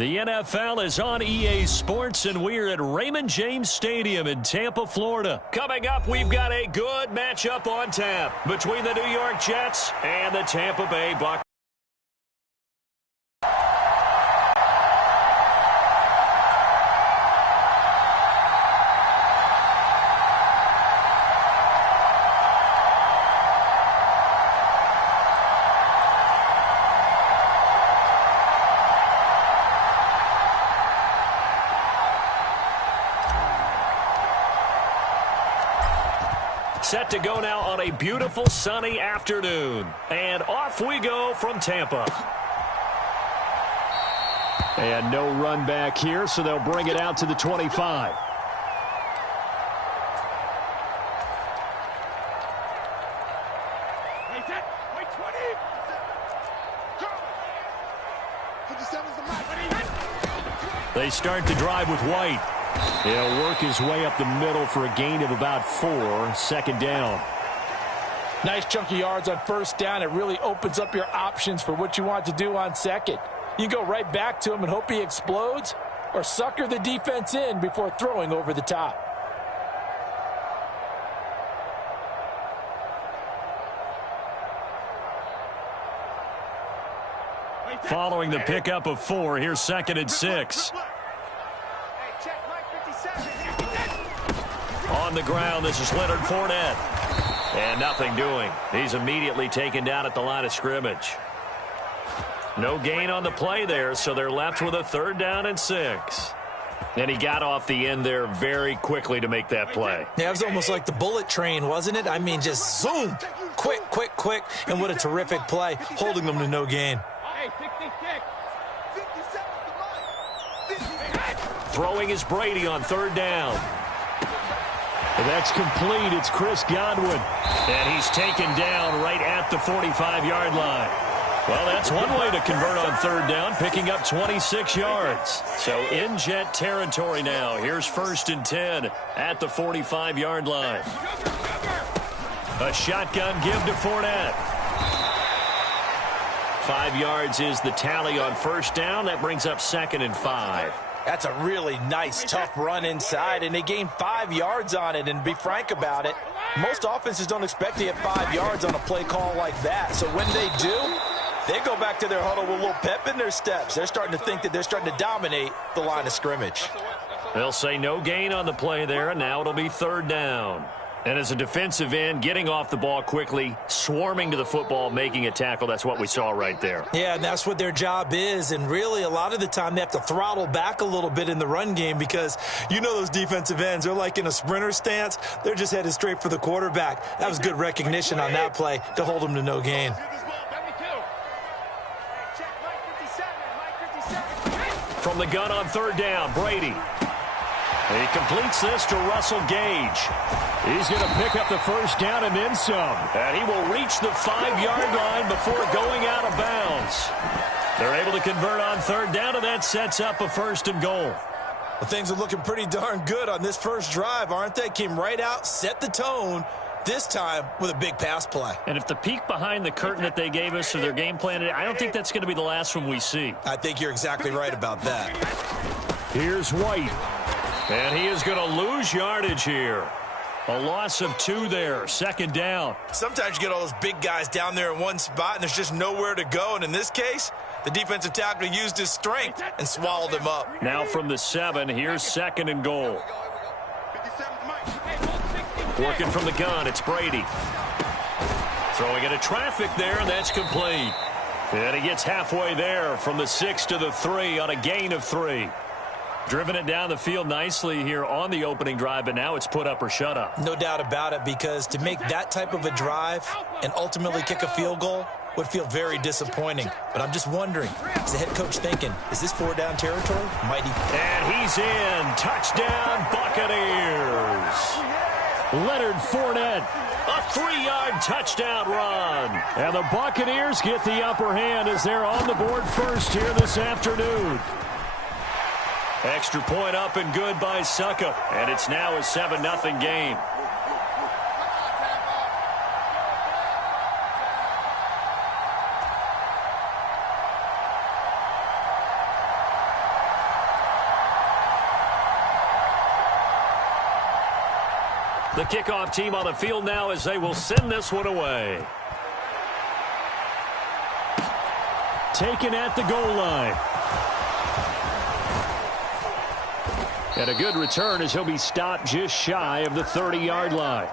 The NFL is on EA Sports, and we're at Raymond James Stadium in Tampa, Florida. Coming up, we've got a good matchup on tap between the New York Jets and the Tampa Bay Buccaneers. Set to go now on a beautiful sunny afternoon. And off we go from Tampa. And no run back here, so they'll bring it out to the 25. They start the drive with White. He'll work his way up the middle for a gain of about 4, second down. Nice chunky yards on first down. It really opens up your options for what you want to do on second. You go right back to him and hope he explodes, or sucker the defense in before throwing over the top. Following the pickup of 4, here's 2nd and 6. On the ground, this is Leonard Fournette. And nothing doing. He's immediately taken down at the line of scrimmage. No gain on the play there, so they're left with a 3rd down and 6. And he got off the end there very quickly to make that play. Yeah, it was almost like the bullet train, wasn't it? I mean, just zoom. Quick, quick, quick. And what a terrific play, holding them to no gain. Throwing is Brady on 3rd down. And that's complete. It's Chris Godwin. And he's taken down right at the 45-yard line. Well, that's one way to convert on 3rd down, picking up 26 yards. So in Jet territory now. Here's 1st and 10 at the 45-yard line. A shotgun give to Fournette. 5 yards is the tally on 1st down. That brings up 2nd and 5. That's a really nice, tough run inside, and they gained 5 yards on it. And be frank about it, most offenses don't expect to get 5 yards on a play call like that. So when they do, they go back to their huddle with a little pep in their steps. They're starting to think that they're starting to dominate the line of scrimmage. They'll say no gain on the play there, and now it'll be 3rd down. And as a defensive end, getting off the ball quickly, swarming to the football, making a tackle, that's what we saw right there. Yeah, and that's what their job is. And really, a lot of the time, they have to throttle back a little bit in the run game because you know those defensive ends, they're like in a sprinter stance. They're just headed straight for the quarterback. That was good recognition on that play to hold them to no gain. From the gun on 3rd down, Brady. He completes this to Russell Gage. He's going to pick up the 1st down and then some. And he will reach the 5-yard line before going out of bounds. They're able to convert on 3rd down, and that sets up a 1st and goal. Well, things are looking pretty darn good on this first drive, aren't they? Came right out, set the tone, this time with a big pass play. And if the peek behind the curtain that they gave us or their game plan, I don't think that's going to be the last one we see. I think you're exactly right about that. Here's White. And he is going to lose yardage here. A loss of 2 there, 2nd down. Sometimes you get all those big guys down there in one spot, and there's just nowhere to go. And in this case, the defensive tackle used his strength and swallowed him up. Now from the 7, here's 2nd and goal. Working from the gun, it's Brady. Throwing into traffic there, and that's complete. And he gets halfway there from the 6 to the 3 on a gain of 3. Driven it down the field nicely here on the opening drive, but now it's put up or shut up. No doubt about it, because to make that type of a drive and ultimately kick a field goal would feel very disappointing. But I'm just wondering, is the head coach thinking, is this 4-down territory? Might he? And he's in. Touchdown, Buccaneers. Leonard Fournette, a 3-yard touchdown run. And the Buccaneers get the upper hand as they're on the board first here this afternoon. Extra point up and good by Suckup. And it's now a 7-0 game. The kickoff team on the field now as they will send this one away. Taken at the goal line. And a good return as he'll be stopped just shy of the 30-yard line.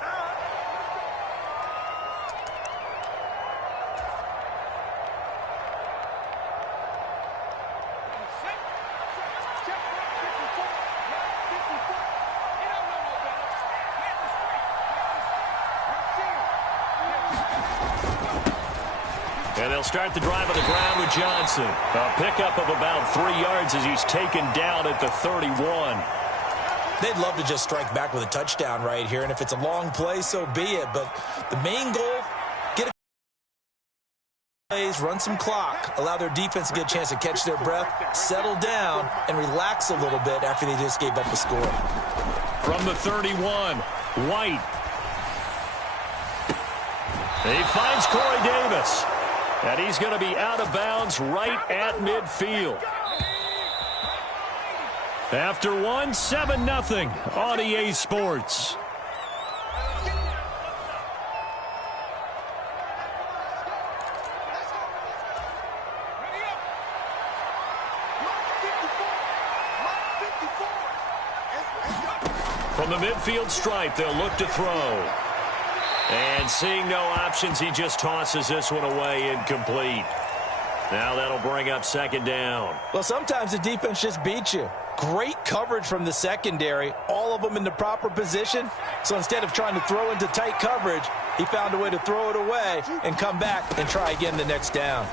And they'll start the drive on the ground with Johnson. A pickup of about 3 yards as he's taken down at the 31. They'd love to just strike back with a touchdown right here, and if it's a long play, so be it. But the main goal, get a plays, run some clock, allow their defense to get a chance to catch their breath, settle down, and relax a little bit after they just gave up a score. From the 31, White. He finds Corey Davis. And he's going to be out of bounds right at midfield. After one, 7-0 on EA Sports. From the midfield stripe, they'll look to throw. And seeing no options, he just tosses this one away incomplete. Now that'll bring up second down. Well, sometimes the defense just beats you. Great coverage from the secondary, all of them in the proper position. So instead of trying to throw into tight coverage, he found a way to throw it away and come back and try again the next down.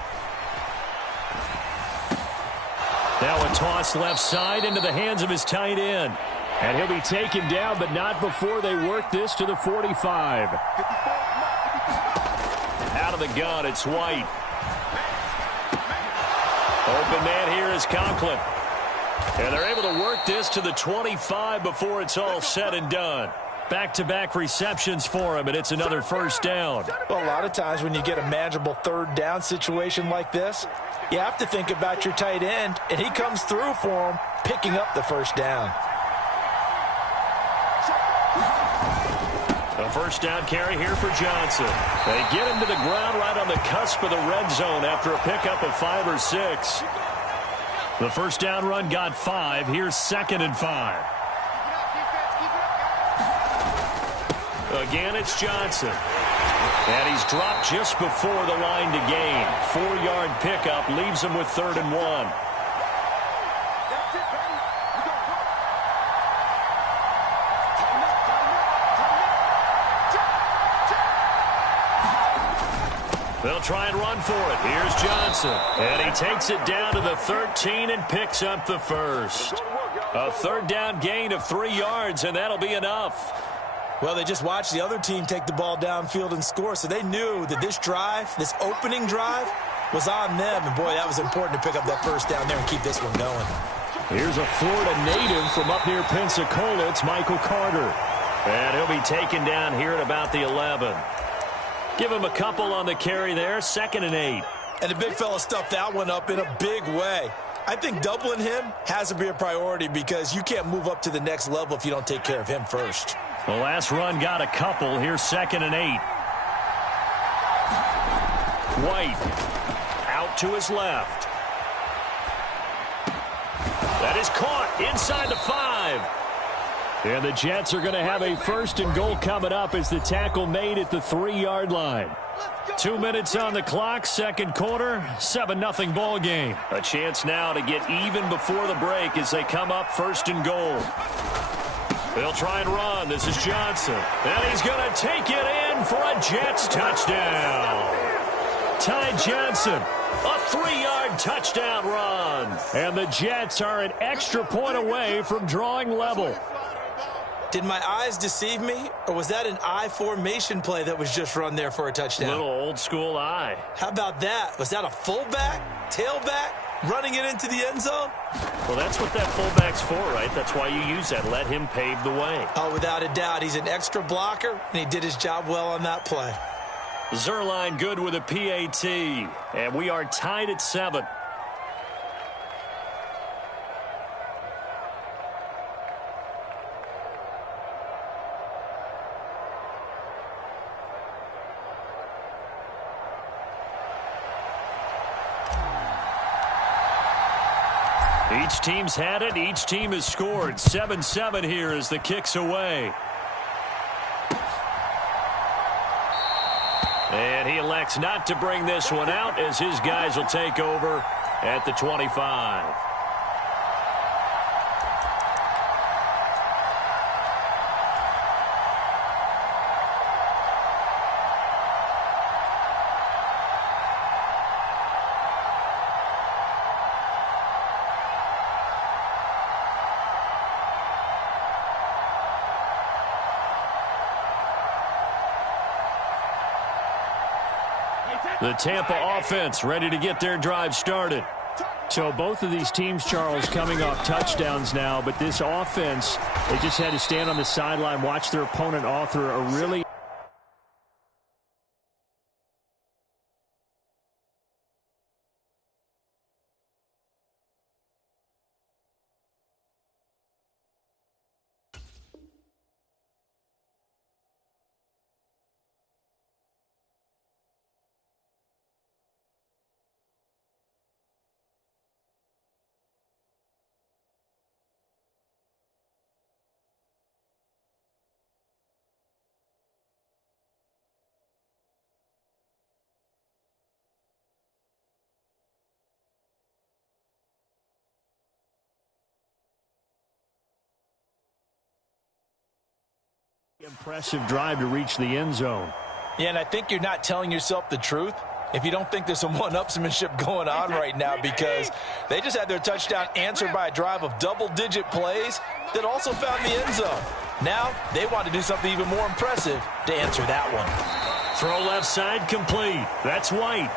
Now a toss left side into the hands of his tight end. And he'll be taken down, but not before they work this to the 45. Out of the gun, it's White. Open man here is Conklin. And they're able to work this to the 25 before it's all said and done. Back-to-back receptions for him, and it's another first down. Well, a lot of times when you get a manageable third down situation like this, you have to think about your tight end, and he comes through for him, picking up the first down. A first down carry here for Johnson. They get him to the ground right on the cusp of the red zone after a pickup of 5 or 6. The first down run got 5. Here's 2nd and 5. Again, it's Johnson. And he's dropped just before the line to gain. 4-yard pickup leaves him with 3rd and 1. They'll try and run for it. Here's Johnson. And he takes it down to the 13 and picks up the first. A third down gain of 3 yards, and that'll be enough. Well, they just watched the other team take the ball downfield and score, so they knew that this drive, this opening drive, was on them. And, boy, that was important to pick up that first down there and keep this one going. Here's a Florida native from up near Pensacola. It's Michael Carter. And he'll be taken down here at about the 11. Give him a couple on the carry there. 2nd and 8. And the big fella stuffed that one up in a big way. I think doubling him has to be a priority because you can't move up to the next level if you don't take care of him first. The last run got a couple. Here's 2nd and 8. White out to his left. That is caught inside the 5. And the Jets are going to have a 1st and goal coming up as the tackle made at the 3-yard line. 2 minutes on the clock, second quarter, 7-0 ball game. A chance now to get even before the break as they come up 1st and goal. They'll try and run. This is Johnson. And he's going to take it in for a Jets touchdown. Ty Johnson, a 3-yard touchdown run. And the Jets are an extra point away from drawing level. Did my eyes deceive me, or was that an I formation play that was just run there for a touchdown? Little old school eye. How about that? Was that a fullback, tailback, running it into the end zone? Well, that's what that fullback's for, right? That's why you use that. Let him pave the way. Oh, without a doubt. He's an extra blocker, and he did his job well on that play. Zerline good with a PAT, and we are tied at 7. Each team's had it. Each team has scored. 7-7 here as the kick's away. And he elects not to bring this one out as his guys will take over at the 25. The Tampa offense ready to get their drive started. So both of these teams, Charles, coming off touchdowns now, but this offense, they just had to stand on the sideline, watch their opponent author a really impressive drive to reach the end zone. Yeah, and I think you're not telling yourself the truth if you don't think there's some one-upsmanship going on right now, because they just had their touchdown answered by a drive of double-digit plays that also found the end zone. Now they want to do something even more impressive to answer that one. Throw left side complete. That's White.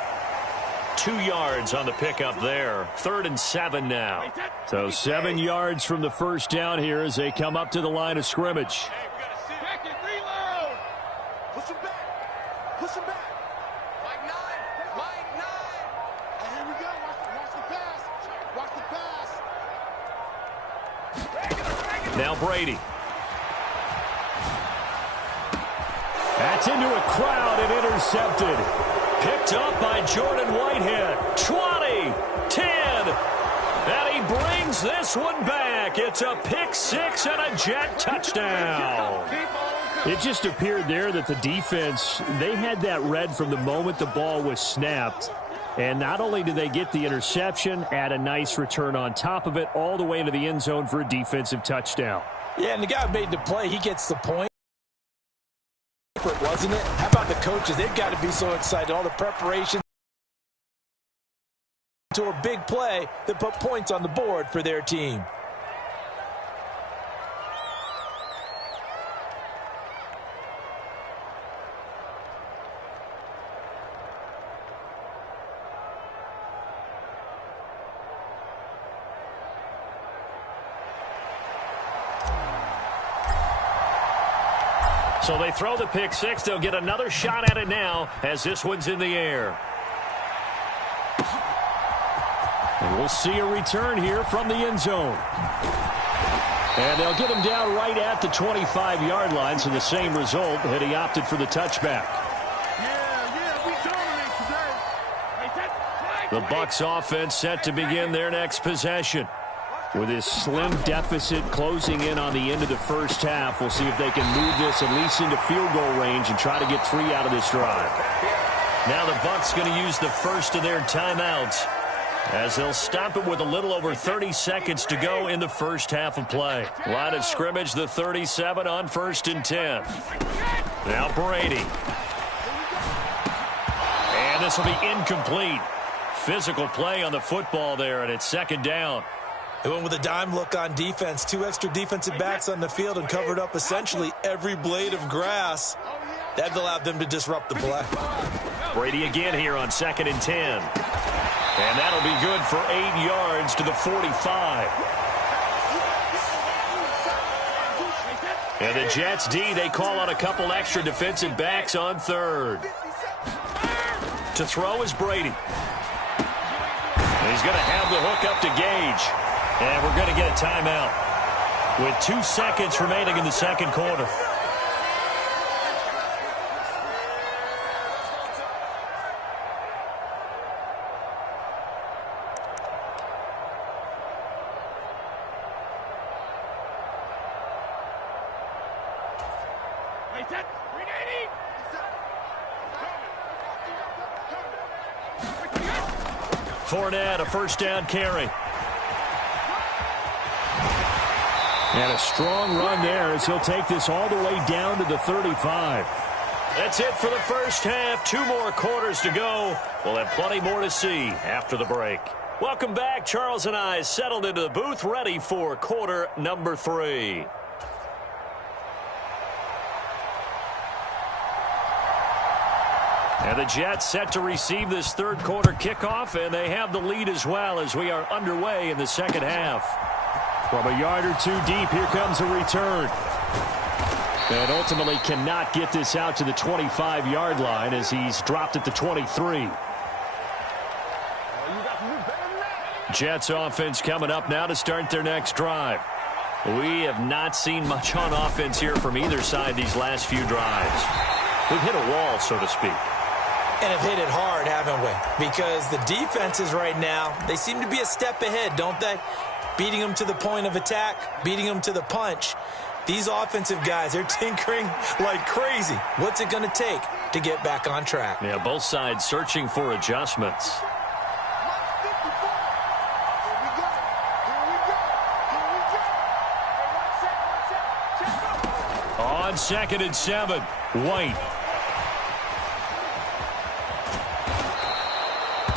2 yards on the pickup there. 3rd and 7 now. So 7 yards from the first down here as they come up to the line of scrimmage. Now Brady. That's into a crowd and intercepted. Picked up by Jordan Whitehead. 20, 10, and he brings this one back. It's a pick six and a Jet touchdown. It just appeared there that the defense, they had that read from the moment the ball was snapped. And not only did they get the interception, add a nice return on top of it, all the way into the end zone for a defensive touchdown. Yeah, and the guy who made the play, he gets the point. Wasn't it? How about the coaches? They've got to be so excited. All the preparation to a big play that put points on the board for their team. So they throw the pick six. They'll get another shot at it now as this one's in the air. And we'll see a return here from the end zone. And they'll get him down right at the 25-yard line, so the same result, and he opted for the touchback. The Bucs offense set to begin their next possession. With this slim deficit closing in on the end of the first half, we'll see if they can move this at least into field goal range and try to get 3 out of this drive. Now the Bucs going to use the first of their timeouts as they'll stop it with a little over 30 seconds to go in the first half of play. Line of scrimmage, the 37 on 1st and 10. Now Brady. And this will be incomplete. Physical play on the football there, and it's 2nd down. They went with a dime look on defense. 2 extra defensive backs on the field and covered up essentially every blade of grass. That allowed them to disrupt the play. Brady again here on 2nd and 10. And that'll be good for 8 yards to the 45. And the Jets D, they call on a couple extra defensive backs on 3rd. To throw is Brady. And he's going to have the hook up to Gage. And we're going to get a timeout with 2 seconds remaining in the second quarter. Fournette, a first down carry. And a strong run there as he'll take this all the way down to the 35. That's it for the first half. 2 more quarters to go. We'll have plenty more to see after the break. Welcome back. Charles and I settled into the booth, ready for quarter number 3. And the Jets set to receive this third quarter kickoff, and they have the lead as well as we are underway in the second half. From a yard or 2 deep, here comes a return. And ultimately cannot get this out to the 25-yard line as he's dropped at the 23. Jets offense coming up now to start their next drive. We have not seen much on offense here from either side these last few drives. We've hit a wall, so to speak. And have hit it hard, haven't we? Because the defenses right now, they seem to be a step ahead, don't they? Beating them to the point of attack, beating them to the punch. These offensive guys, they're tinkering like crazy. What's it going to take to get back on track? Yeah, both sides searching for adjustments. On 2nd and 7, White.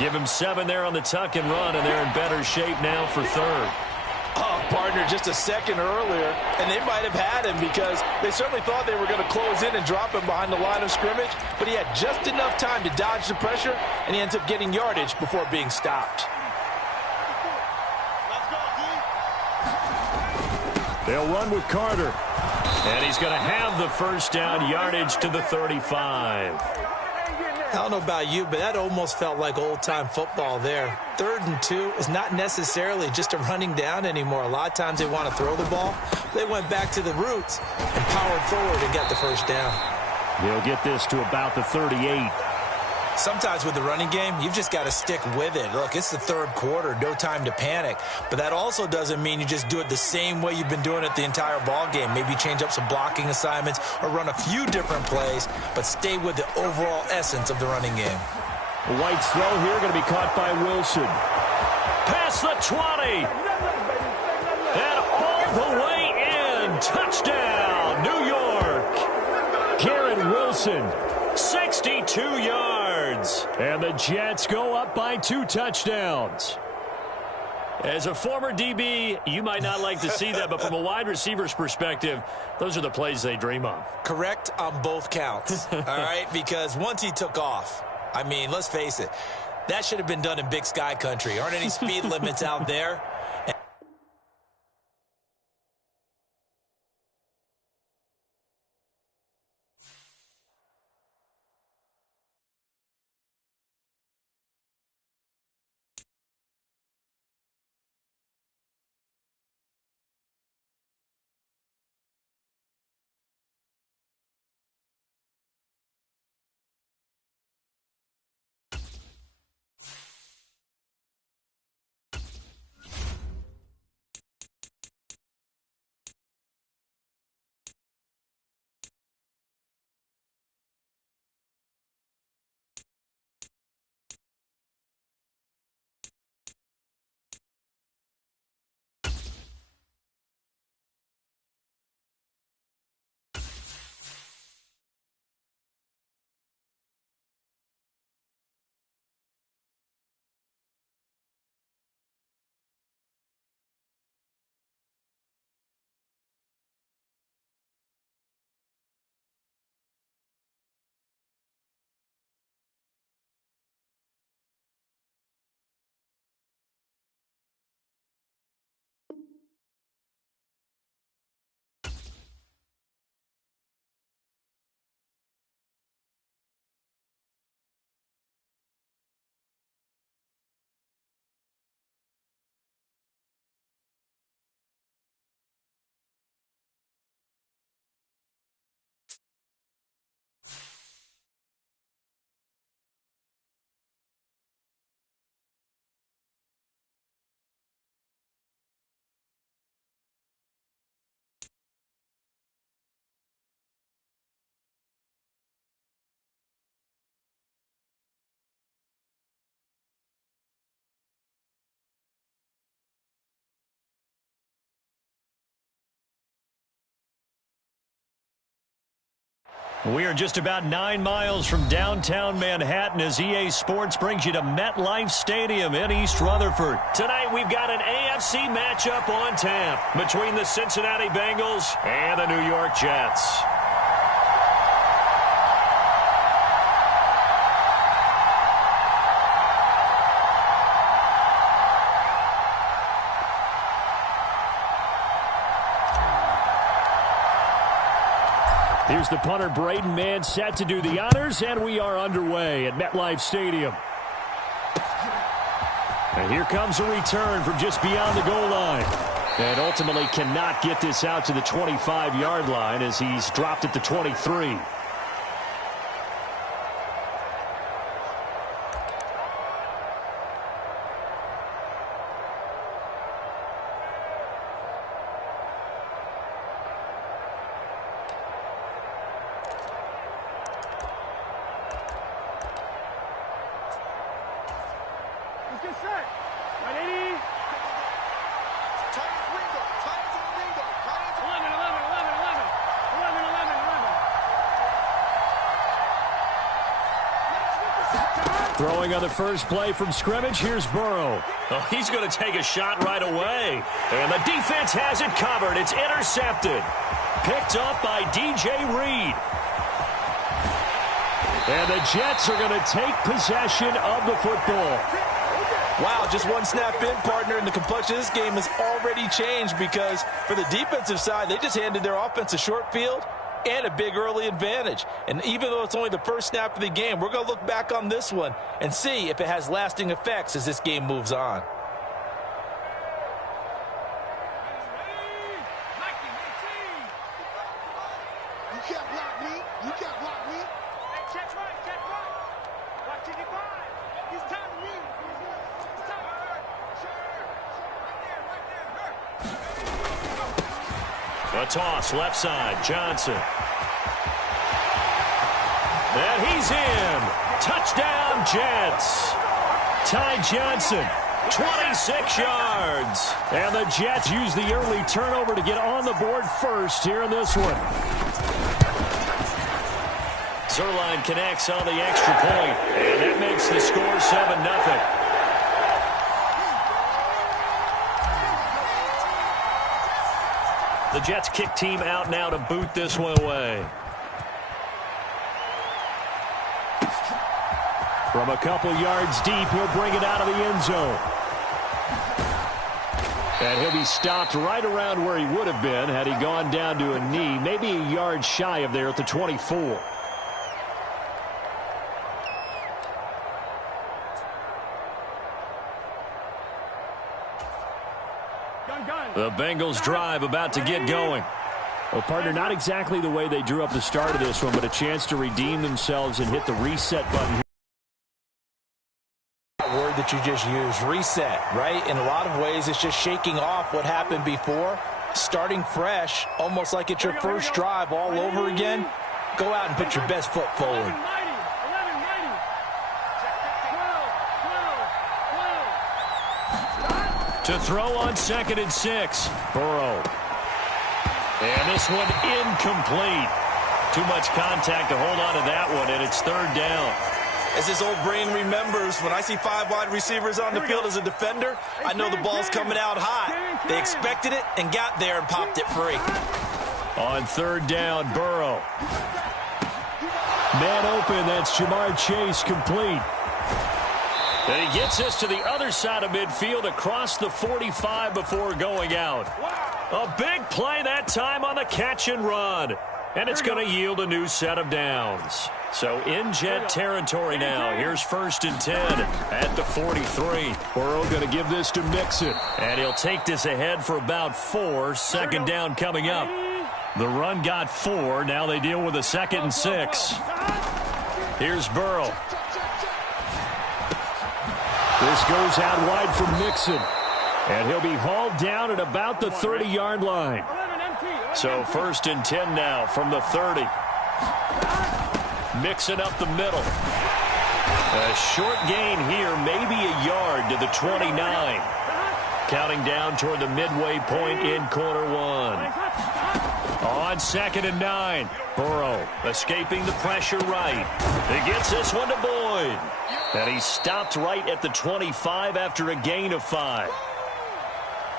Give him 7 there on the tuck and run, and they're in better shape now for third. Oh, partner, just a second earlier, and they might have had him because they certainly thought they were going to close in and drop him behind the line of scrimmage, but he had just enough time to dodge the pressure, and he ends up getting yardage before being stopped. They'll run with Carter. And he's going to have the first down, yardage to the 35. I don't know about you, but that almost felt like old-time football there. 3rd and 2 is not necessarily just a running down anymore. A lot of times they want to throw the ball. They went back to the roots and powered forward and got the first down. They'll get this to about the 38. Sometimes with the running game, you've just got to stick with it. Look, it's the 3rd quarter, no time to panic. But that also doesn't mean you just do it the same way you've been doing it the entire ball game. Maybe change up some blocking assignments or run a few different plays, but stay with the overall essence of the running game. White's throw here going to be caught by Wilson. Past the 20. And all the way in. Touchdown, New York. Garrett Wilson. 62 yards. And the Jets go up by 2 touchdowns. As a former DB, you might not like to see that, but from a wide receiver's perspective, those are the plays they dream of. Correct on both counts, all right? Because once he took off, I mean, let's face it, that should have been done in Big Sky country. Aren't any speed limits out there? We are just about 9 miles from downtown Manhattan as EA Sports brings you to MetLife Stadium in East Rutherford. Tonight we've got an AFC matchup on tap between the Cincinnati Bengals and the New York Jets. Here's the punter, Braden Mann, set to do the honors, and we are underway at MetLife Stadium. And here comes a return from just beyond the goal line. And ultimately cannot get this out to the 25-yard line as he's dropped at the 23. Throwing on the first play from scrimmage, here's Burrow. Oh, he's going to take a shot right away. And the defense has it covered. It's intercepted. Picked up by DJ Reed. And the Jets are going to take possession of the football. Wow, just one snap in, partner, and the complexion of this game has already changed because for the defensive side, they just handed their offense a short field and a big early advantage. And even though it's only the first snap of the game, we're going to look back on this one and see if it has lasting effects as this game moves on. A toss, left side, Johnson. And he's in. Touchdown, Jets. Ty Johnson, 26 yards. And the Jets use the early turnover to get on the board first here in this one. Zerline connects on the extra point, and that makes the score 7-0. The Jets kick team out now to boot this one away. From a couple yards deep, he'll bring it out of the end zone. And he'll be stopped right around where he would have been had he gone down to a knee, maybe a yard shy of there at the 24. The Bengals drive about to get going. Well, partner, not exactly the way they drew up the start of this one, but a chance to redeem themselves and hit the reset button. That word that you just used, reset, right? In a lot of ways, it's just shaking off what happened before, starting fresh, almost like it's your first drive all over again. Go out and put your best foot forward. To throw on 2nd and 6. Burrow. And this one incomplete. Too much contact to hold on to that one, and it's 3rd down. As his old brain remembers, when I see 5 wide receivers on the field as a defender, I know the ball's coming out hot. They expected it and got there and popped it free. On 3rd down, Burrow. Man open, that's Jamar Chase, complete. And he gets us to the other side of midfield across the 45 before going out. A big play that time on the catch and run. And it's going to yield a new set of downs. So in Jet territory now. Here's 1st and 10 at the 43. Burrow going to give this to Mixon. And he'll take this ahead for about 4. 2nd down coming up. The run got 4. Now they deal with a 2nd and 6. Here's Burrow. This goes out wide for Mixon. And he'll be hauled down at about the 30-yard line. So 1st and 10 now from the 30. Mixon up the middle. A short gain here, maybe a yard to the 29. Counting down toward the midway point in quarter 1. On 2nd and 9. Burrow escaping the pressure right. He gets this one to Boyd. And he stopped right at the 25 after a gain of 5.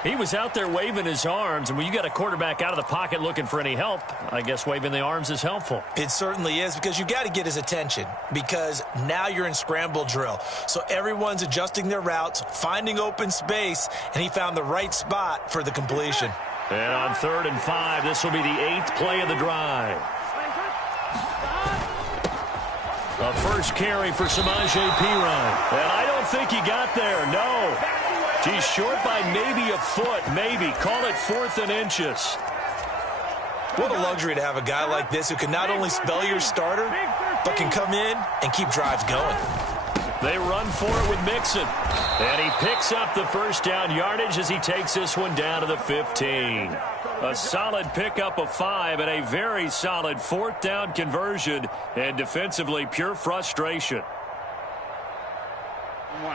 He was out there waving his arms, and when you got a quarterback out of the pocket looking for any help, I guess waving the arms is helpful. It certainly is, because you got to get his attention, because now you're in scramble drill. So everyone's adjusting their routes, finding open space, and he found the right spot for the completion. And on 3rd and 5, this will be the 8th play of the drive. A first carry for Samaje Perine. And I don't think he got there, no. He's short by maybe a foot, maybe. Call it 4th and inches. What a luxury to have a guy like this who can not only spell your starter, but can come in and keep drives going. They run for it with Mixon. And he picks up the first down yardage as he takes this one down to the 15. A solid pickup of 5 and a very solid 4th down conversion. And defensively, pure frustration.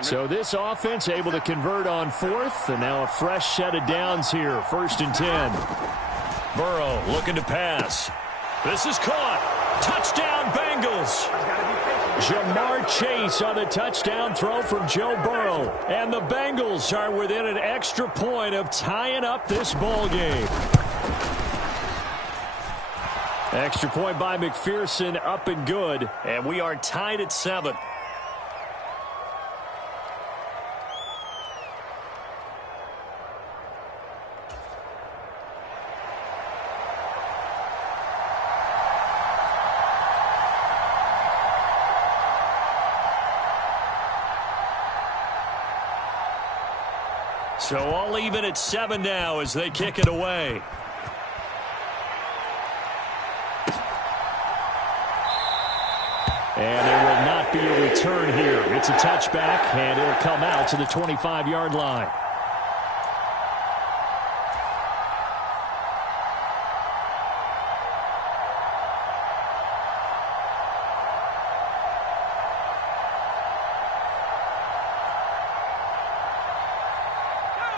So this offense able to convert on 4th, and now a fresh set of downs here. 1st and 10. Burrow looking to pass. This is caught. Touchdown, Bengals. Jamar Chase on the touchdown throw from Joe Burrow. And the Bengals are within an extra point of tying up this ball game. Extra point by McPherson, up and good. And we are tied at 7. So all even at 7 now as they kick it away. And there will not be a return here. It's a touchback, and it'll come out to the 25-yard line.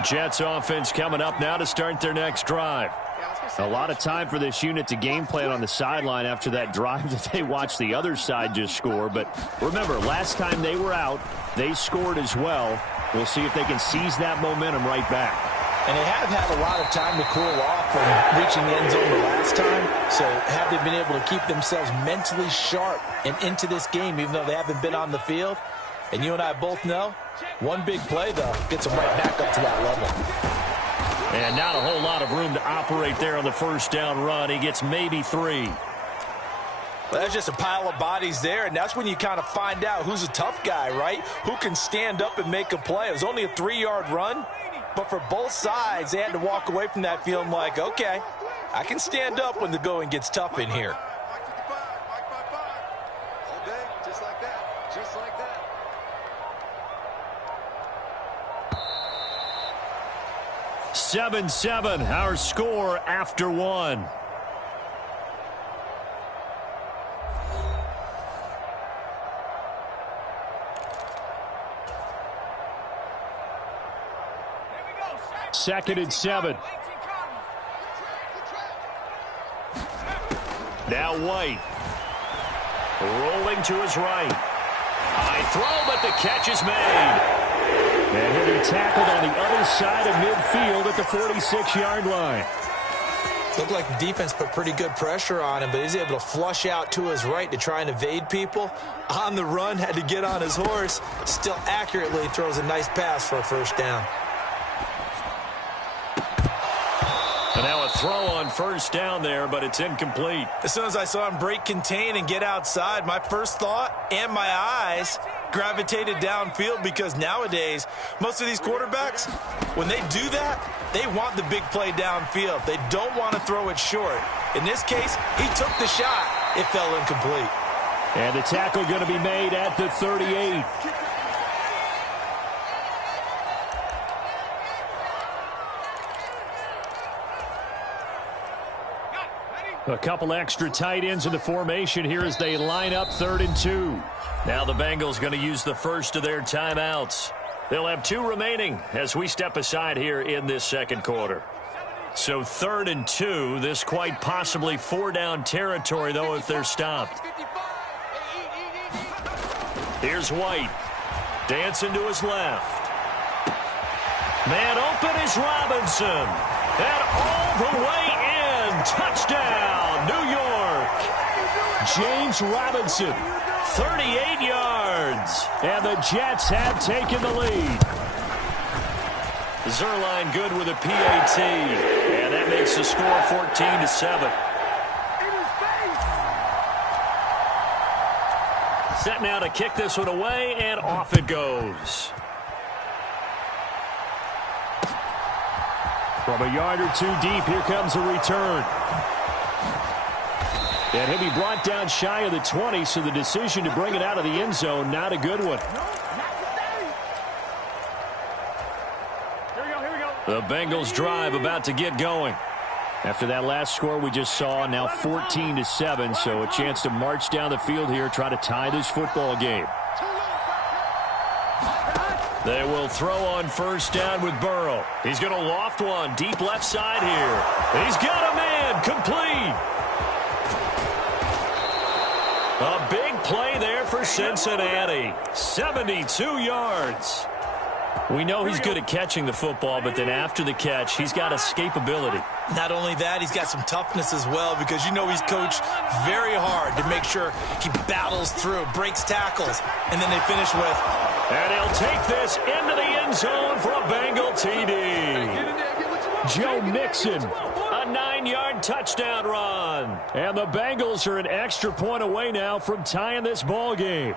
Jets offense coming up now to start their next drive. A lot of time for this unit to game plan on the sideline after that drive that they watched the other side just score. But remember, last time they were out, they scored as well. We'll see if they can seize that momentum right back. And they have had a lot of time to cool off from reaching the end zone the last time. So have they been able to keep themselves mentally sharp and into this game, even though they haven't been on the field? And you and I both know, one big play, though, gets them right back up to that level. And not a whole lot of room to operate there on the first down run. He gets maybe 3. Well, that's just a pile of bodies there, and that's when you kind of find out who's a tough guy, right? Who can stand up and make a play. It was only a 3-yard run, but for both sides, they had to walk away from that feeling like, okay, I can stand up when the going gets tough in here. 7-7, our score after 1. Second and 7. Now White. Rolling to his right. High throw, but the catch is made. And he'll be tackled on the other side of midfield at the 46-yard line. Looked like the defense put pretty good pressure on him, but he's able to flush out to his right to try and evade people. On the run, had to get on his horse. Still accurately throws a nice pass for a first down. And now a throw on first down there, but it's incomplete. As soon as I saw him break contain and get outside, my first thought and my eyes gravitated downfield, because nowadays, most of these quarterbacks, when they do that, they want the big play downfield. They don't want to throw it short. In this case, he took the shot. It fell incomplete. And the tackle going to be made at the 38. A couple extra tight ends in the formation here as they line up 3rd and 2. Now the Bengals going to use the first of their timeouts. They'll have 2 remaining as we step aside here in this second quarter. So 3rd and 2. This quite possibly 4-down territory, though, if they're stopped. Here's White. Dancing to his left. Man open is Robinson. And all the way in. Touchdown, New York. James Robinson. 38 yards. And the Jets have taken the lead. Zerline good with a PAT. And that makes the score 14-7. Set now to kick this one away, and off it goes. From a yard or two deep, here comes a return. And he'll be brought down shy of the 20, so the decision to bring it out of the end zone, not a good one. The Bengals drive about to get going. After that last score we just saw, now 14-7, so a chance to march down the field here, try to tie this football game. They will throw on 1st down with Burrow. He's going to loft one deep left side here. He's got a man, complete. A big play there for Cincinnati. 72 yards. We know he's good at catching the football, but then after the catch, he's got escapability. Not only that, he's got some toughness as well, because you know he's coached very hard to make sure he battles through, breaks tackles, and then they finish with. And he'll take this into the end zone for a Bengal TD. Joe Mixon. A 9-yard touchdown run. And the Bengals are an extra point away now from tying this ball game.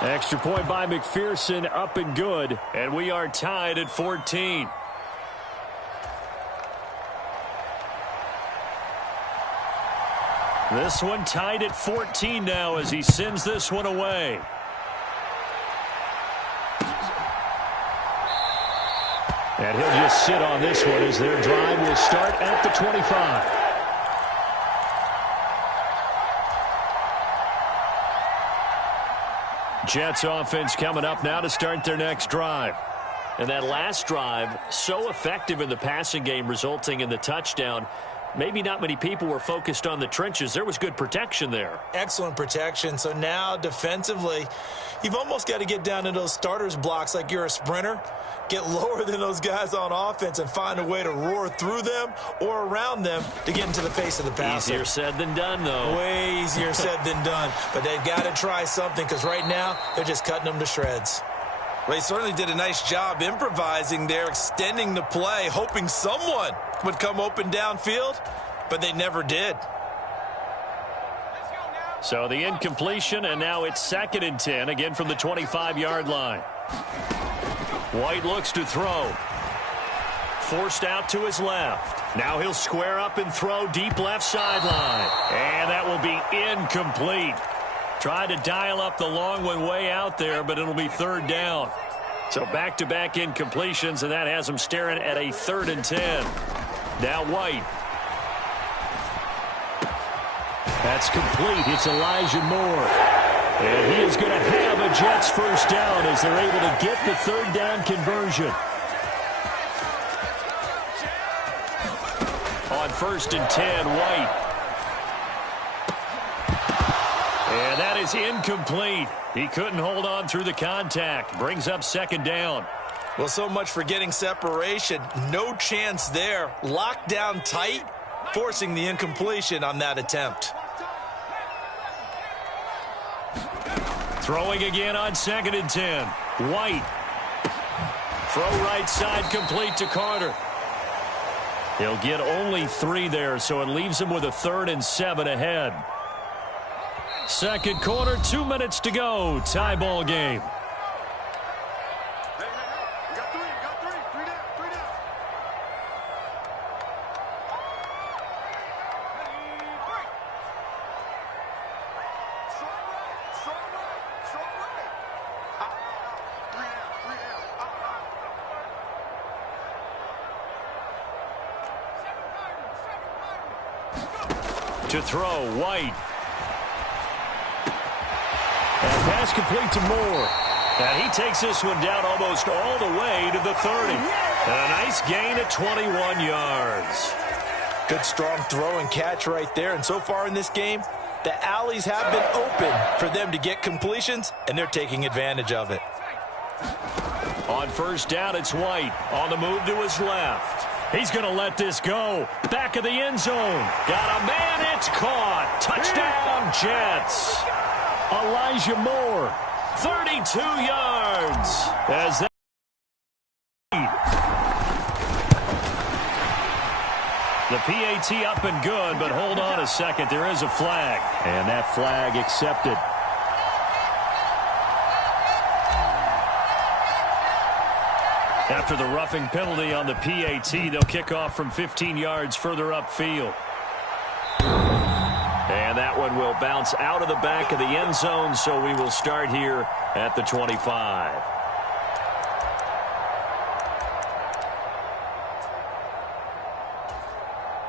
Extra point by McPherson, up and good. And we are tied at 14. This one tied at 14 now as he sends this one away. And he'll just sit on this one as their drive will start at the 25. Jets offense coming up now to start their next drive. And that last drive, so effective in the passing game, resulting in the touchdown. Maybe not many people were focused on the trenches. There was good protection there. Excellent protection. So now defensively, you've almost got to get down to those starters blocks like you're a sprinter. Get lower than those guys on offense and find a way to roar through them or around them to get into the face of the passer. Easier said than done, though. Way easier said than done. But they've got to try something, because right now they're just cutting them to shreds. Well, they certainly did a nice job improvising there, extending the play, hoping someone would come open downfield, but they never did. So the incompletion, and now it's 2nd and 10, again from the 25-yard line. White looks to throw. Forced out to his left. Now he'll square up and throw deep left sideline. And that will be incomplete. Tried to dial up the long one way out there, but it'll be 3rd down. So back-to-back incompletions, and that has them staring at a 3rd and 10. Now White. That's complete. It's Elijah Moore. And he is going to have a Jets 1st down as they're able to get the 3rd down conversion. On 1st and 10, White. And that is incomplete. He couldn't hold on through the contact. Brings up 2nd down. Well, so much for getting separation. No chance there. Locked down tight, forcing the incompletion on that attempt. Throwing again on 2nd and 10. White. Throw right side complete to Carter. He'll get only 3 there, so it leaves him with a 3rd and 7 ahead. 2nd quarter, 2 minutes to go. Tie ball game. To throw, White. And pass complete to Moore. And he takes this one down almost all the way to the 30. And a nice gain at 21 yards. Good strong throw and catch right there. And so far in this game, the alleys have been open for them to get completions, and they're taking advantage of it. On first down, it's White. On the move to his left. He's going to let this go. Back of the end zone. Got a man. It's caught. Touchdown, Jets. Elijah Moore, 32 yards. As that the PAT up and good, but hold on a second. There is a flag. And that flag accepted. After the roughing penalty on the PAT, they'll kick off from 15 yards further upfield. And that one will bounce out of the back of the end zone, so we will start here at the 25.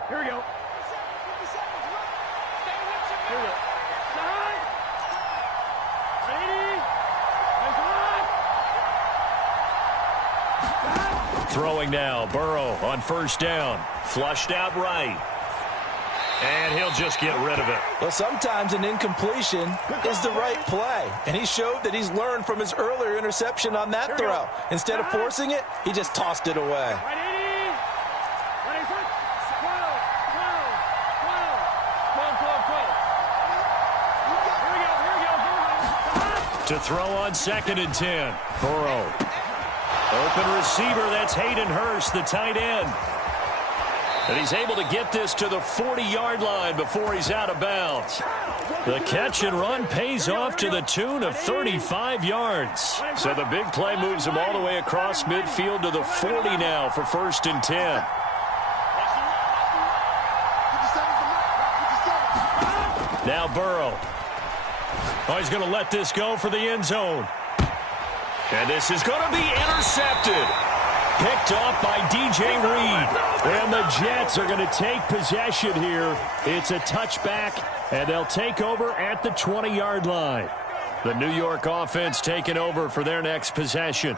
Here we go. Here we go. Throwing now, Burrow on first down. Flushed out right. And he'll just get rid of it. Well, sometimes an incompletion is the right play. And he showed that he's learned from his earlier interception on that throw. Instead of forcing it, he just tossed it away. To throw on 2nd and 10. Burrow. Open receiver, that's Hayden Hurst, the tight end. And he's able to get this to the 40-yard line before he's out of bounds. The catch and run pays off to the tune of 35 yards. So the big play moves him all the way across midfield to the 40 now for 1st and 10. Now Burrow. Oh, he's going to let this go for the end zone. And this is going to be intercepted. Picked off by DJ Reed. And the Jets are going to take possession here. It's a touchback, and they'll take over at the 20-yard line. The New York offense taking over for their next possession.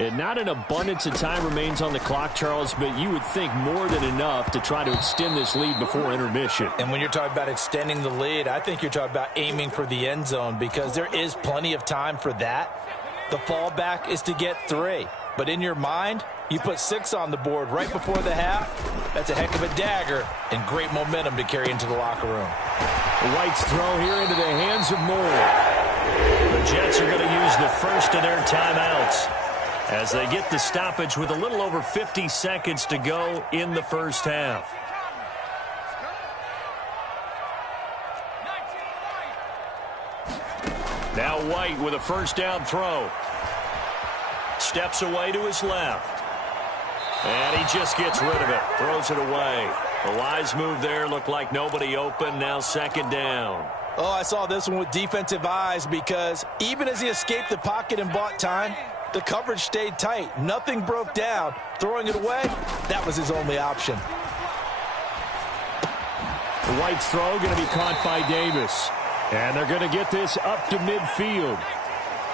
And not an abundance of time remains on the clock, Charles, but you would think more than enough to try to extend this lead before intermission. And when you're talking about extending the lead, I think you're talking about aiming for the end zone because there is plenty of time for that. The fallback is to get 3. But in your mind, you put 6 on the board right before the half. That's a heck of a dagger and great momentum to carry into the locker room. White's throw here into the hands of Moore. The Jets are going to use the first of their timeouts as they get the stoppage with a little over 50 seconds to go in the first half. Now White with a first down throw. Steps away to his left. And he just gets rid of it. Throws it away. A wise move there. Looked like nobody open. Now 2nd down. Oh, I saw this one with defensive eyes because even as he escaped the pocket and bought time, the coverage stayed tight. Nothing broke down. Throwing it away, that was his only option. White's throw going to be caught by Davis. And they're going to get this up to midfield.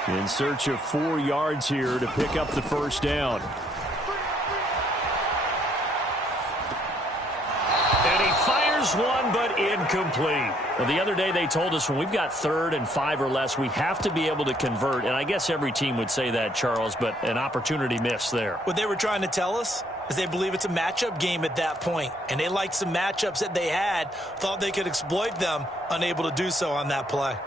In search of 4 yards here to pick up the first down. And he fires one, but incomplete. Well, the other day they told us when we've got 3rd and 5 or less, we have to be able to convert. And I guess every team would say that, Charles, but an opportunity missed there. What they were trying to tell us is they believe it's a matchup game at that point. And they liked some matchups that they had, thought they could exploit them, unable to do so on that play.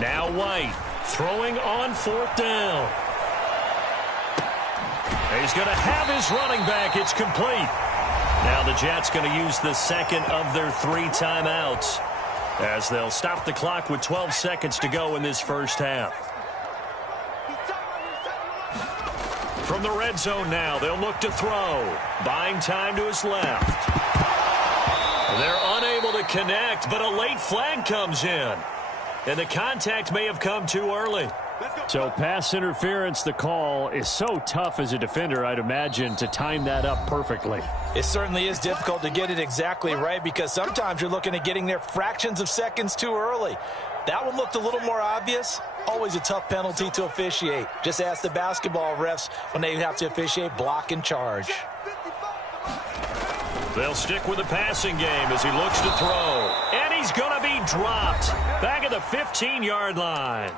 Now White throwing on 4th down. He's going to have his running back. It's complete. Now the Jets going to use the 2nd of their 3 timeouts as they'll stop the clock with 12 seconds to go in this first half. From the red zone now, they'll look to throw. Buying time to his left. They're unable to connect, but a late flag comes in. and the contact may have come too early. So pass interference, the call is so tough as a defender, I'd imagine, to time that up perfectly. It certainly is difficult to get it exactly right because sometimes you're looking at getting there fractions of seconds too early. That one looked a little more obvious. Always a tough penalty to officiate. Just ask the basketball refs when they have to officiate block and charge. They'll stick with the passing game as he looks to throw. And he's going to be dropped. Back at the 15-yard line.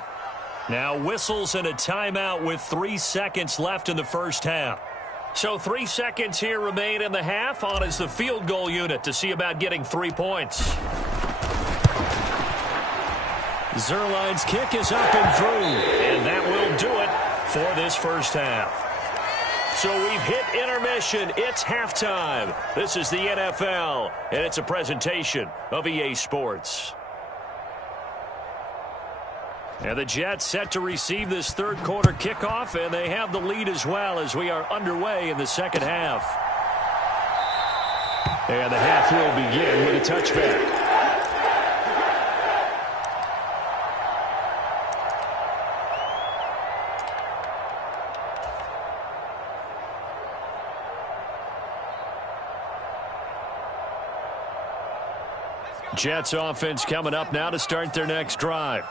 Now whistles and a timeout with 3 seconds left in the first half. So 3 seconds here remain in the half. On is the field goal unit to see about getting 3 points. Zerline's kick is up and through. And that will do it for this first half. So we've hit intermission. It's halftime. This is the NFL, and it's a presentation of EA Sports. And the Jets set to receive this third quarter kickoff, and they have the lead as well as we are underway in the second half. And the half will begin with a touchback. Jets offense coming up now to start their next drive.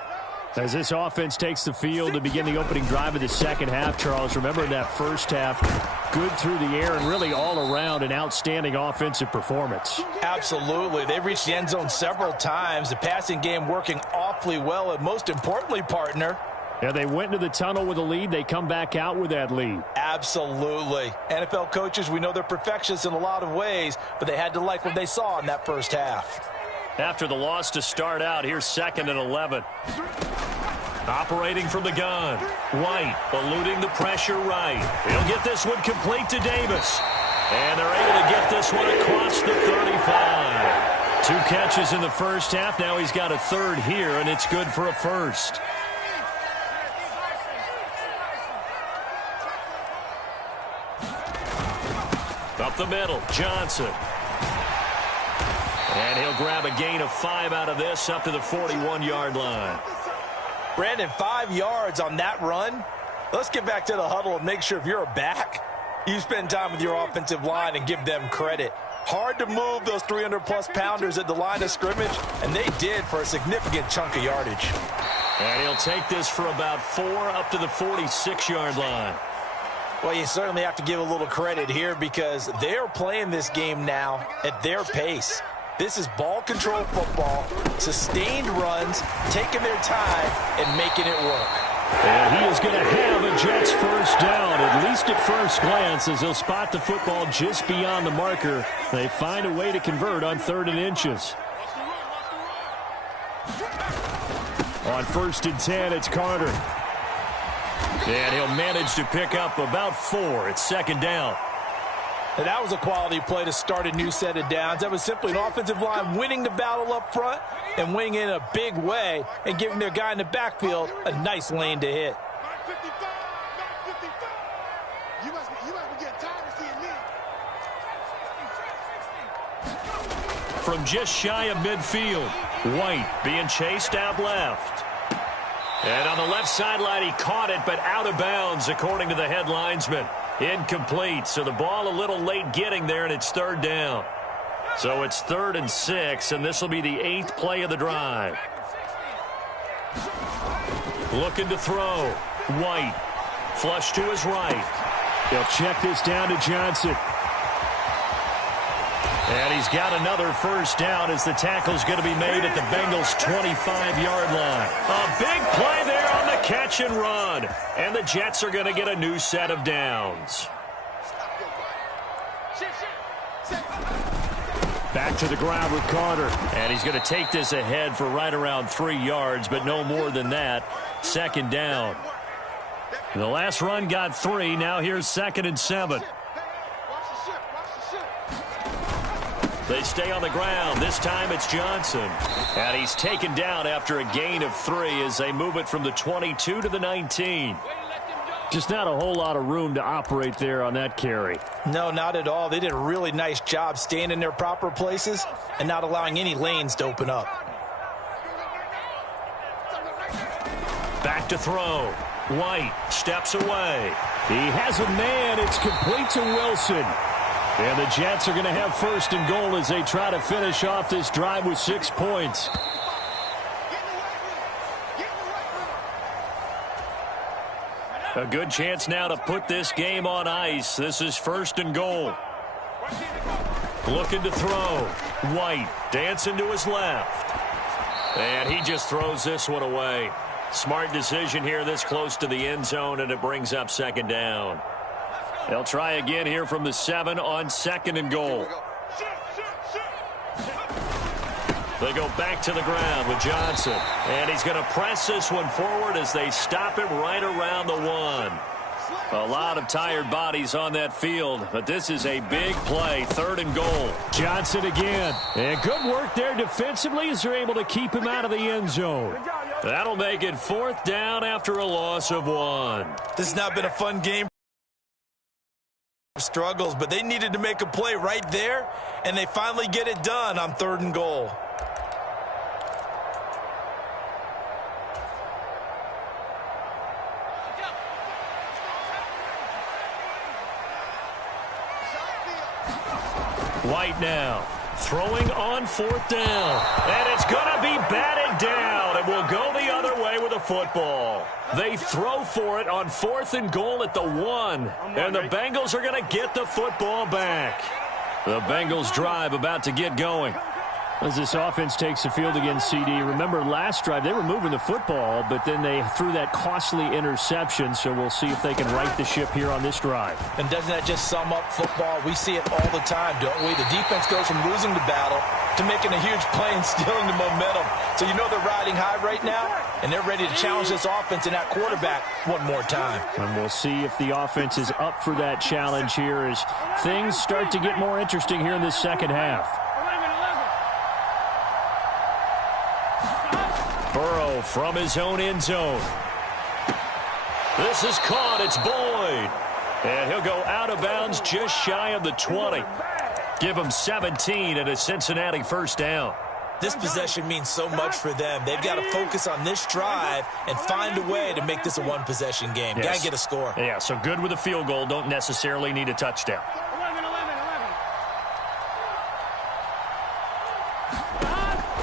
As this offense takes the field to begin the opening drive of the second half, Charles, remember that first half, good through the air and really all around an outstanding offensive performance. Absolutely. They reached the end zone several times. The passing game working awfully well, and most importantly, partner, yeah, they went into the tunnel with a lead. They come back out with that lead. Absolutely. NFL coaches, we know they're perfectionists in a lot of ways, but they had to like what they saw in that first half. After the loss to start out, here's 2nd and 11. Operating from the gun. White eluding the pressure right. He'll get this one complete to Davis. And they're able to get this one across the 35. 2 catches in the first half. Now he's got a third here, and it's good for a first. Up the middle, Johnson. And he'll grab a gain of 5 out of this up to the 41-yard line. Brandon, 5 yards on that run. Let's get back to the huddle and make sure if you're a back, you spend time with your offensive line and give them credit. Hard to move those 300-plus pounders at the line of scrimmage, and they did for a significant chunk of yardage. And he'll take this for about 4 up to the 46-yard line. Well, you certainly have to give a little credit here because they're playing this game now at their pace. This is ball control football, sustained runs, taking their time, and making it work. And he is going to have a Jets first down, at least at first glance, as he'll spot the football just beyond the marker. They find a way to convert on 3rd and inches. On 1st and 10, it's Carter. And he'll manage to pick up about 4. It's 2nd down. And that was a quality play to start a new set of downs. That was simply an offensive line winning the battle up front and winning in a big way and giving their guy in the backfield a nice lane to hit. From just shy of midfield, White being chased out left. And on the left sideline, he caught it, but out of bounds, according to the head linesman. Incomplete, so the ball a little late getting there, and it's 3rd down. So it's 3rd and 6, and this will be the 8th play of the drive. Looking to throw. White. Flush to his right. They'll check this down to Johnson. And he's got another first down as the tackle's going to be made at the Bengals' 25-yard line. A big play there on the catch and run. And the Jets are going to get a new set of downs. Back to the ground with Carter. And he's going to take this ahead for right around 3 yards, but no more than that. 2nd down. The last run got 3. Now here's 2nd and 7. They stay on the ground. This time it's Johnson. And he's taken down after a gain of 3 as they move it from the 22 to the 19. Just not a whole lot of room to operate there on that carry. No, not at all. They did a really nice job staying in their proper places and not allowing any lanes to open up. back to throw. White steps away. He has a man. It's complete to Wilson. And the Jets are going to have first and goal as they try to finish off this drive with 6 points. A good chance now to put this game on ice. This is first and goal. Looking to throw. White dancing to his left. And he just throws this one away. Smart decision here this close to the end zone, and it brings up second down. They'll try again here from the 7 on second and goal. They go back to the ground with Johnson. And he's going to press this one forward as they stop him right around the 1. A lot of tired bodies on that field, but this is a big play, third and goal. Johnson again. And good work there defensively as they're able to keep him out of the end zone. That'll make it fourth down after a loss of 1. This has not been a fun game. Struggles, but they needed to make a play right there, and they finally get it done on third and goal. White now throwing on fourth down, and it's going to be batted down, and will go the other way with a football. They throw for it on fourth and goal at the 1, and the Bengals are going to get the football back. The Bengals drive about to get going. As this offense takes the field against CD, remember last drive they were moving the football, but then they threw that costly interception, so we'll see if they can right the ship here on this drive. And doesn't that just sum up football? We see it all the time, don't we? The defense goes from losing the battle to making a huge play and stealing the momentum. So you know they're riding high right now, and they're ready to challenge this offense and that quarterback one more time. And we'll see if the offense is up for that challenge here as things start to get more interesting here in this second half. Burrow from his own end zone. This is caught. It's Boyd. And he'll go out of bounds just shy of the 20. Give him 17 and a Cincinnati first down. This possession means so much for them. They've got to focus on this drive and find a way to make this a one-possession game. Yes. Got to get a score. Yeah, so good with a field goal. Don't necessarily need a touchdown. 11.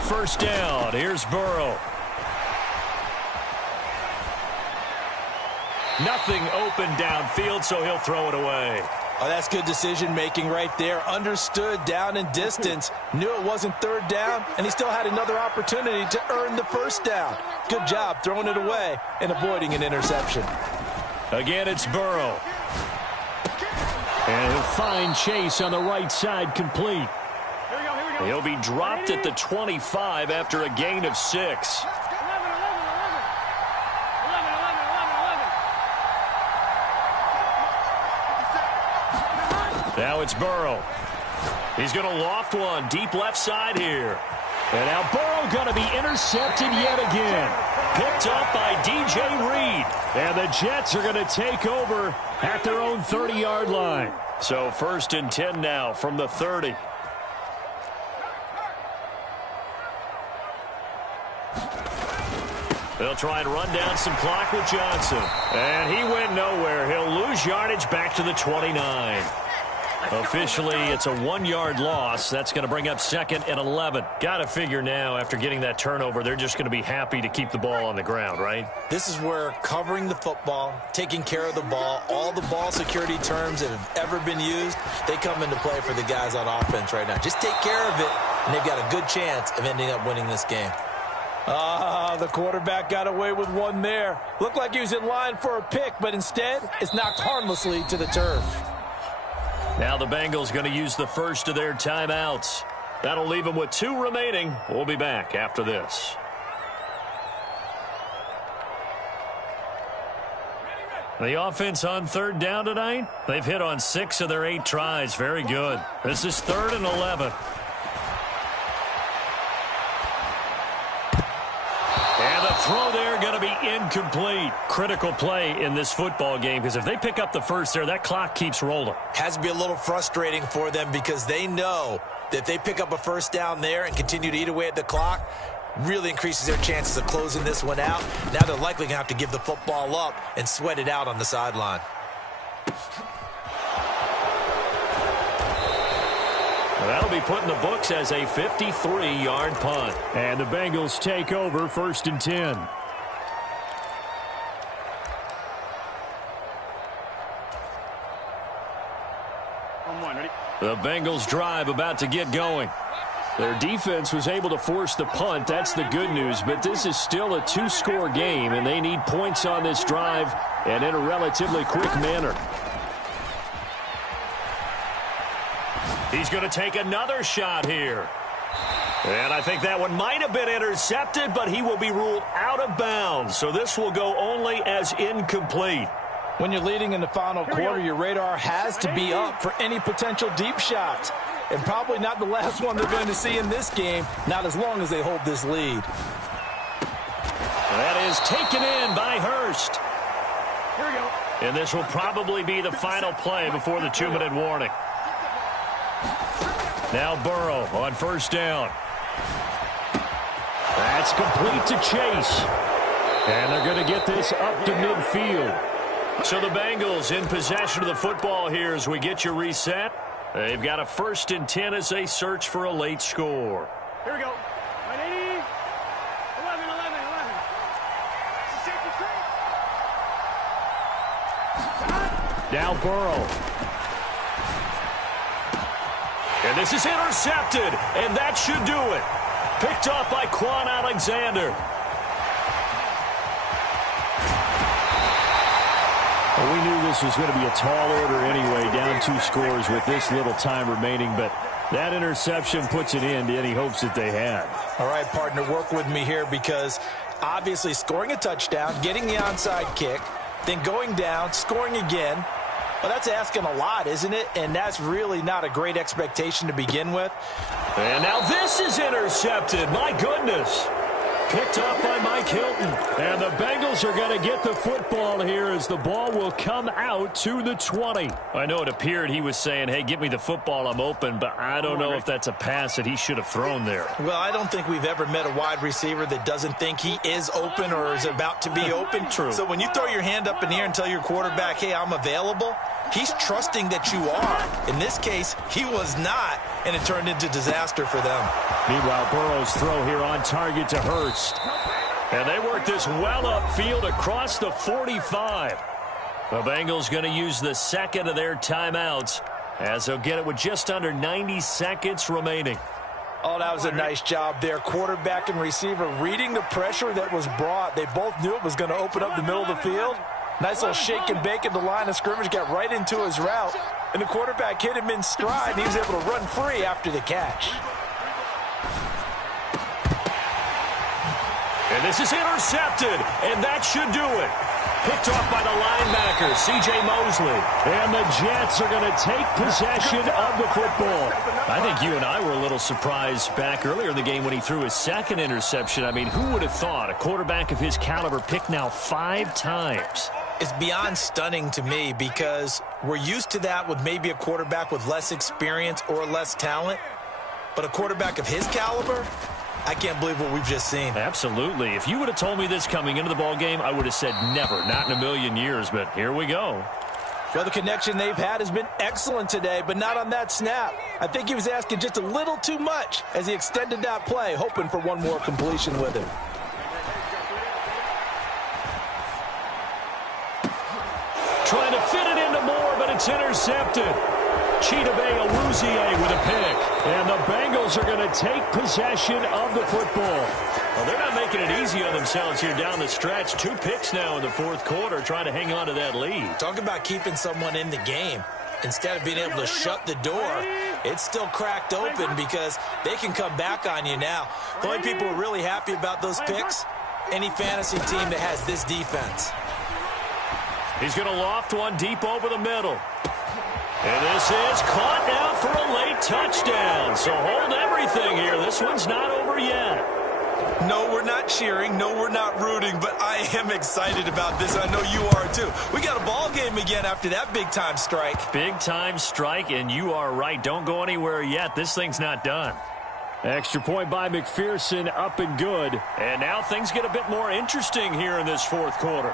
First down. Here's Burrow. Nothing open downfield, so he'll throw it away. Oh, that's good decision-making right there. Understood down and distance. Knew it wasn't third down, and he still had another opportunity to earn the first down. Good job throwing it away and avoiding an interception. Again, it's Burrow. And he'll find Chase on the right side complete. He'll be dropped at the 25 after a gain of 6. Now it's Burrow. He's going to loft one deep left side here. And now Burrow going to be intercepted yet again. Picked up by DJ Reed. And the Jets are going to take over at their own 30-yard line. So first and 10 now from the 30. They'll try and run down some clock with Johnson. And he went nowhere. He'll lose yardage back to the 29. Officially, it's a 1-yard loss. That's going to bring up second and 11. Got to figure now, after getting that turnover, they're just going to be happy to keep the ball on the ground, right? This is where covering the football, taking care of the ball, all the ball security terms that have ever been used, they come into play for the guys on offense right now. Just take care of it, and they've got a good chance of ending up winning this game. The quarterback got away with one there. Looked like he was in line for a pick, but instead, it's knocked harmlessly to the turf. Now the Bengals going to use the first of their timeouts. That'll leave them with 2 remaining. We'll be back after this. The offense on third down tonight, they've hit on 6 of their 8 tries. Very good. This is 3rd and 11. And the throw there going to be incomplete. Critical play in this football game, because if they pick up the first there, that clock keeps rolling. Has to be a little frustrating for them because they know that if they pick up a first down there and continue to eat away at the clock, really increases their chances of closing this one out. Now they're likely going to have to give the football up and sweat it out on the sideline. That'll be put in the books as a 53-yard punt. And the Bengals take over 1st and 10. The Bengals drive about to get going. Their defense was able to force the punt. That's the good news. But this is still a 2-score game, and they need points on this drive and in a relatively quick manner. He's going to take another shot here. And I think that one might have been intercepted, but he will be ruled out of bounds. So this will go only as incomplete. When you're leading in the final quarter, your radar has to be up for any potential deep shots. And probably not the last one they're going to see in this game, not as long as they hold this lead. That is taken in by Hurst. Here we go. And this will probably be the final play before the 2-minute warning. Now Burrow on 1st down. That's complete to Chase. And they're going to get this up to midfield. So the Bengals in possession of the football here as we get you reset. They've got a 1st and 10 as they search for a late score. Here we go. 180. 11. Now Burrow. And this is intercepted, and that should do it. Picked off by Quan Alexander. Well, we knew this was going to be a tall order anyway, down 2 scores with this little time remaining, but that interception puts an end to any hopes that they had. All right, partner, work with me here because obviously scoring a touchdown, getting the onside kick, then going down, scoring again. Well, that's asking a lot, isn't it? And that's really not a great expectation to begin with. And now this is intercepted. My goodness. Picked up by Mike Hilton. And the Bengals are going to get the football here as the ball will come out to the 20. I know it appeared he was saying, hey, give me the football, I'm open, but I don't know if that's a pass that he should have thrown there. Well, I don't think we've ever met a wide receiver that doesn't think he is open or is about to be open. True. So when you throw your hand up in the air and tell your quarterback, hey, I'm available, he's trusting that you are. In this case, he was not, and it turned into disaster for them. Meanwhile, Burrow's throw here on target to Hurst. And they work this well upfield across the 45. The Bengals going to use the second of their timeouts as they'll get it with just under 90 seconds remaining. Oh, that was a nice job there. Quarterback and receiver reading the pressure that was brought. They both knew it was going to open up the middle of the field. Nice little shake and bake at the line of scrimmage, got right into his route. And the quarterback hit him in stride, and he was able to run free after the catch. And this is intercepted, and that should do it. Picked off by the linebacker, C.J. Mosley. And the Jets are going to take possession of the football. I think you and I were a little surprised back earlier in the game when he threw his second interception. I mean, who would have thought a quarterback of his caliber picked now 5 times? It's beyond stunning to me because we're used to that with maybe a quarterback with less experience or less talent. But a quarterback of his caliber, I can't believe what we've just seen. Absolutely. If you would have told me this coming into the ball game, I would have said never, not in a million years, but here we go. Well, the connection they've had has been excellent today, but not on that snap. I think he was asking just a little too much as he extended that play, hoping for one more completion with him. Trying to fit it into Moore, but it's intercepted. Chidobe Awuzie with a pick. And the Bengals are going to take possession of the football. Well, they're not making it easy on themselves here down the stretch. 2 picks now in the 4th quarter, trying to hang on to that lead. Talk about keeping someone in the game. Instead of being able to shut the door, it's still cracked open because they can come back on you now. The only people who are really happy about those picks, any fantasy team that has this defense. He's going to loft one deep over the middle. And this is caught now for a late touchdown. So hold everything here. This one's not over yet. No, we're not cheering. No, we're not rooting. But I am excited about this. I know you are too. We got a ball game again after that big-time strike. Big-time strike, and you are right. Don't go anywhere yet. This thing's not done. Extra point by McPherson, up and good. And now things get a bit more interesting here in this fourth quarter.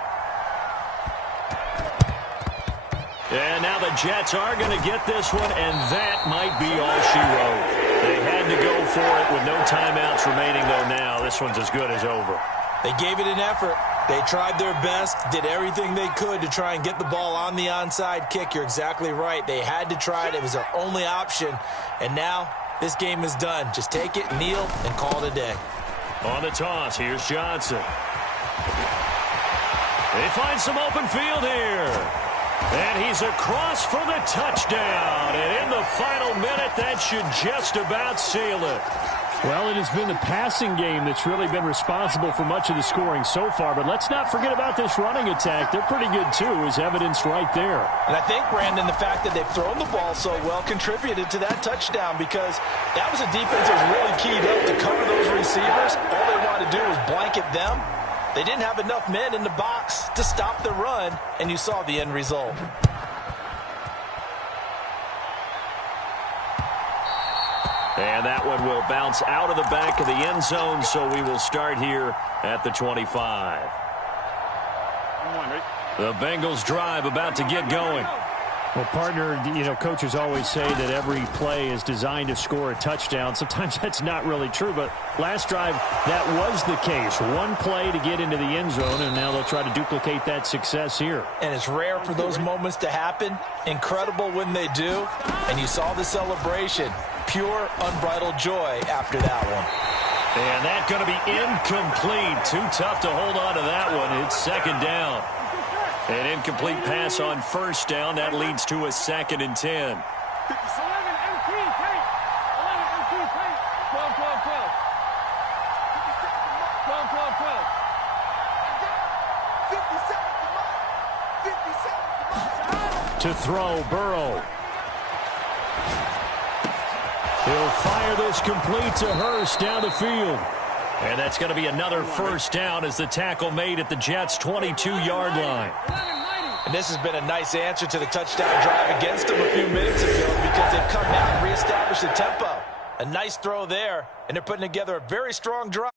And now the Jets are going to get this one, and that might be all she wrote. They had to go for it with no timeouts remaining, though now this one's as good as over. They gave it an effort. They tried their best, did everything they could to try and get the ball on the onside kick. You're exactly right. They had to try it. It was their only option. And now this game is done. Just take it, kneel, and call it a day. On the toss, here's Johnson. They find some open field here. And he's across for the touchdown. And in the final minute, that should just about seal it. Well, it has been the passing game that's really been responsible for much of the scoring so far. But let's not forget about this running attack. They're pretty good, too, as evidenced right there. And I think, Brandon, the fact that they've thrown the ball so well contributed to that touchdown, because that was a defense that was really keyed up to cover those receivers. All they wanted to do was blanket them. They didn't have enough men in the box to stop the run, and you saw the end result. And that one will bounce out of the back of the end zone, so we will start here at the 25. The Bengals drive about to get going. Well, partner, you know, coaches always say that every play is designed to score a touchdown. Sometimes that's not really true, but last drive, that was the case. One play to get into the end zone, and now they'll try to duplicate that success here. And it's rare for those moments to happen. Incredible when they do. And you saw the celebration. Pure, unbridled joy after that one. And that's going to be incomplete. Too tough to hold on to that one. It's second down. An incomplete pass on first down. That leads to a 2nd and 10. 12. To throw, Burrow. He'll fire this complete to Hurst down the field. And that's going to be another first down as the tackle made at the Jets' 22-yard line. And this has been a nice answer to the touchdown drive against them a few minutes ago, because they've come out and reestablished the tempo. A nice throw there, and they're putting together a very strong drive.